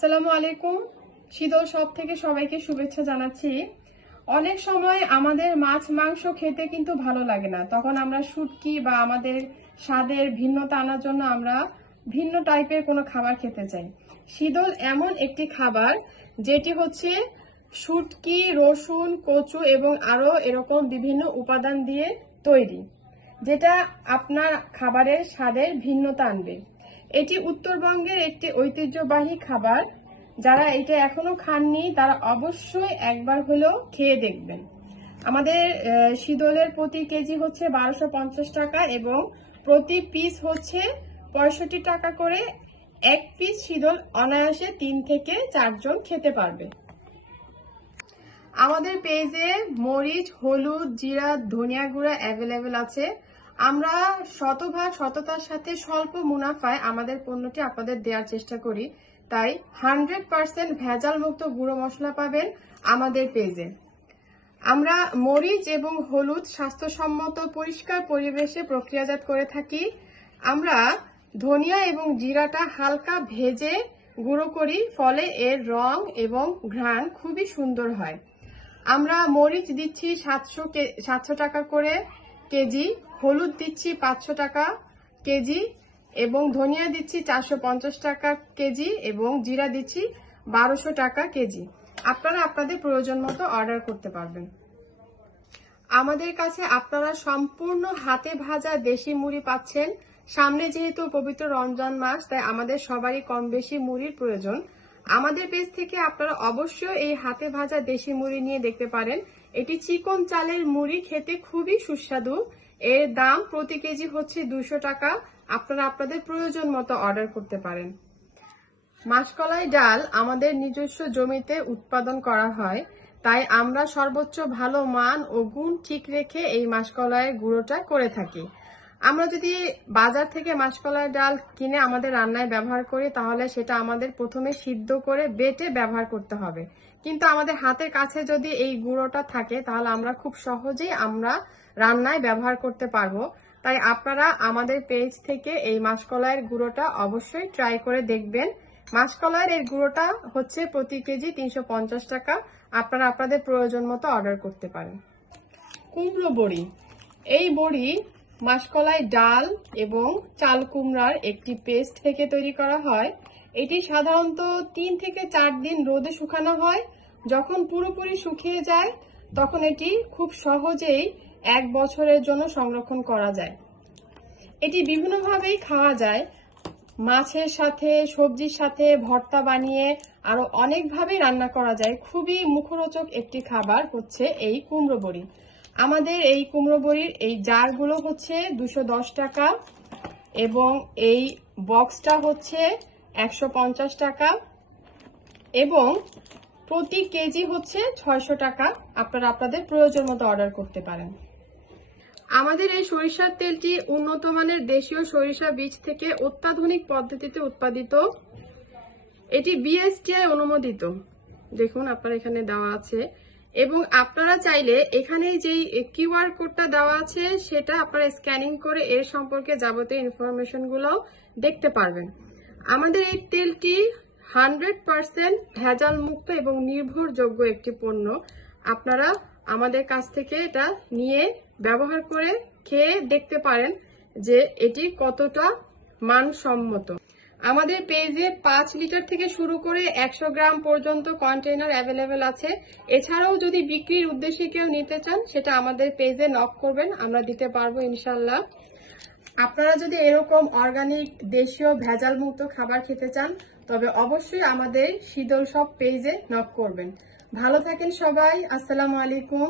আসসালামু আলাইকুম। শীতল সব থেকে সবাইকে শুভেচ্ছা জানাচ্ছি। অনেক সময় আমাদের মাছ মাংস খেতে কিন্তু ভালো লাগে না, তখন আমরা শুটকি বা আমাদের স্বাদের ভিন্নতা আনার জন্য আমরা ভিন্ন টাইপের কোনো খাবার খেতে চাই। শীতল এমন একটি খাবার যেটি হচ্ছে শুটকি, রসুন, কচু এবং আরো এরকম বিভিন্ন উপাদান দিয়ে তৈরি, যেটা আপনার খাবারের স্বাদের ভিন্নতা আনবে। এটি উত্তরবঙ্গের একটি ঐতিহ্যবাহী খাবার। যারা এটা এখনো খাননি তারা অবশ্যই একবার হলেও খেয়ে দেখবেন। আমাদের শীতলের প্রতি কেজি হচ্ছে 1250 টাকা এবং প্রতি পিস হচ্ছে 65 টাকা করে। এক পিস শীতল অনায়াসে 3 থেকে 4 জন খেতে পারবে। আমাদের পেজে মরিচ, হলুদ, জিরা, ধনিয়া গুঁড়া অ্যাভেলেবেল আছে। আমরা শতভাগ সততার সাথে স্বল্প মুনাফায় আমাদের পণ্যটি আপনাদের দেওয়ার চেষ্টা করি, তাই 100% ভেজাল মুক্ত গুঁড়ো মশলা পাবেন আমাদের পেজে। আমরা মরিচ এবং হলুদ স্বাস্থ্যসম্মত পরিষ্কার পরিবেশে প্রক্রিয়াজাত করে থাকি। আমরা ধনিয়া এবং জিরাটা হালকা ভেজে গুঁড়ো করি, ফলে এর রং এবং ঘ্রাণ খুবই সুন্দর হয়। আমরা মরিচ দিচ্ছি 700 টাকা করে কেজি, হলুদ দিচ্ছি 500 টাকা কেজি এবং ধনিয়া দিচ্ছি 450 টাকা কেজি এবং জিরা দিচ্ছি 1200 টাকা কেজি। আপনারা আপনাদের প্রয়োজন মতো অর্ডার করতে পারবেন। আমাদের কাছে আপনারা সম্পূর্ণ হাতে ভাজা দেশি মুড়ি পাচ্ছেন। সামনে যেহেতু পবিত্র রমজান মাস, তাই আমাদের সবারই কম বেশি মুড়ির প্রয়োজন। আমাদের পেজ থেকে আপনারা অবশ্যই এই হাতে ভাজা দেশি মুড়ি নিয়ে দেখতে পারেন। এটি চিকন চালের মুড়ি, খেতে খুবই সুস্বাদু। এর দাম প্রতি কেজি হচ্ছে 200 টাকা। আপনারা আপনাদের প্রয়োজন মতো অর্ডার করতে পারেন। মাসকলাই ডাল আমাদের নিজস্ব জমিতে উৎপাদন করা হয়, তাই আমরা সর্বোচ্চ ভালো মান ও গুণ ঠিক রেখে এই মাসকলাইয়ের গুঁড়োটা করে থাকি। আমরা যদি বাজার থেকে মাসকলাই ডাল কিনে আমাদের রান্নায় ব্যবহার করি, তাহলে সেটা আমাদের প্রথমে সিদ্ধ করে বেটে ব্যবহার করতে হবে। কিন্তু আমাদের হাতের কাছে যদি এই গুঁড়োটা থাকে, তাহলে আমরা খুব সহজেই রান্নায় ব্যবহার করতে পারবো। তাই আপনারা আমাদের পেজ থেকে এই মাসকলাইয়ের গুঁড়োটা অবশ্যই ট্রাই করে দেখবেন। মাসকলাইয়ের এই গুঁড়োটা হচ্ছে প্রতি কেজি 350 টাকা। আপনারা আপনাদের প্রয়োজন মতো অর্ডার করতে পারেন। কুমড়ো বড়ি, এই বড়ি মাসকলাই ডাল এবং চাল কুমড়ার একটি পেস্ট থেকে তৈরি করা হয়। এটি সাধারণত 3 থেকে 4 দিন রোদে শুকানো হয়। যখন পুরোপুরি শুকিয়ে যায়, তখন এটি খুব সহজেই 1 বছরের জন্য সংরক্ষণ করা যায়। এটি বিভিন্নভাবেই খাওয়া যায়, মাছের সাথে, সবজির সাথে, ভর্তা বানিয়ে আরো অনেকভাবে রান্না করা যায়। খুবই মুখরোচক একটি খাবার হচ্ছে এই কুমড়ো বড়ি। আমাদের এই কুমড়ো বড়ির এই জারগুলো হচ্ছে 210 টাকা এবং এই বক্সটা হচ্ছে 150 টাকা এবং প্রতি কেজি হচ্ছে 600 টাকা। আপনারা আপনাদের প্রয়োজন মতো অর্ডার করতে পারেন। আমাদের এই সরিষার তেলটি উন্নত মানের দেশীয় সরিষা বীজ থেকে অত্যাধুনিক পদ্ধতিতে উৎপাদিত। এটি বিএসটিআই অনুমোদিত। দেখুন আপনার এখানে দেওয়া আছে এবং আপনারা চাইলে এখানে যেই কিউআর কোডটা দেওয়া আছে সেটা আপনারা স্ক্যানিং করে এর সম্পর্কে যাবতীয় ইনফরমেশনগুলো দেখতে পারবেন। আমাদের এই তেলটি 100% ভেজাল মুক্ত এবং নির্ভরযোগ্য একটি পণ্য। আপনারা আমাদের কাছ থেকে এটা নিয়ে ব্যবহার করে খেয়ে দেখতে পারেন যে এটি কতটা মানসম্মত। আমাদের পেজে 5 লিটার থেকে শুরু করে 100 গ্রাম পর্যন্ত কন্টেইনার অ্যাভেলেবেল আছে। এছাড়াও যদি বিক্রির উদ্দেশ্যে কেউ নিতে চান, সেটা আমাদের পেজে নক করবেন, আমরা দিতে পারবো ইনশাল্লাহ। আপনারা যদি এরকম অর্গানিক দেশীয় ভেজাল মুক্ত খাবার খেতে চান, তবে অবশ্যই আমাদের শীতল সব পেজে নক করবেন। ভালো থাকেন সবাই। আসসালামু আলাইকুম।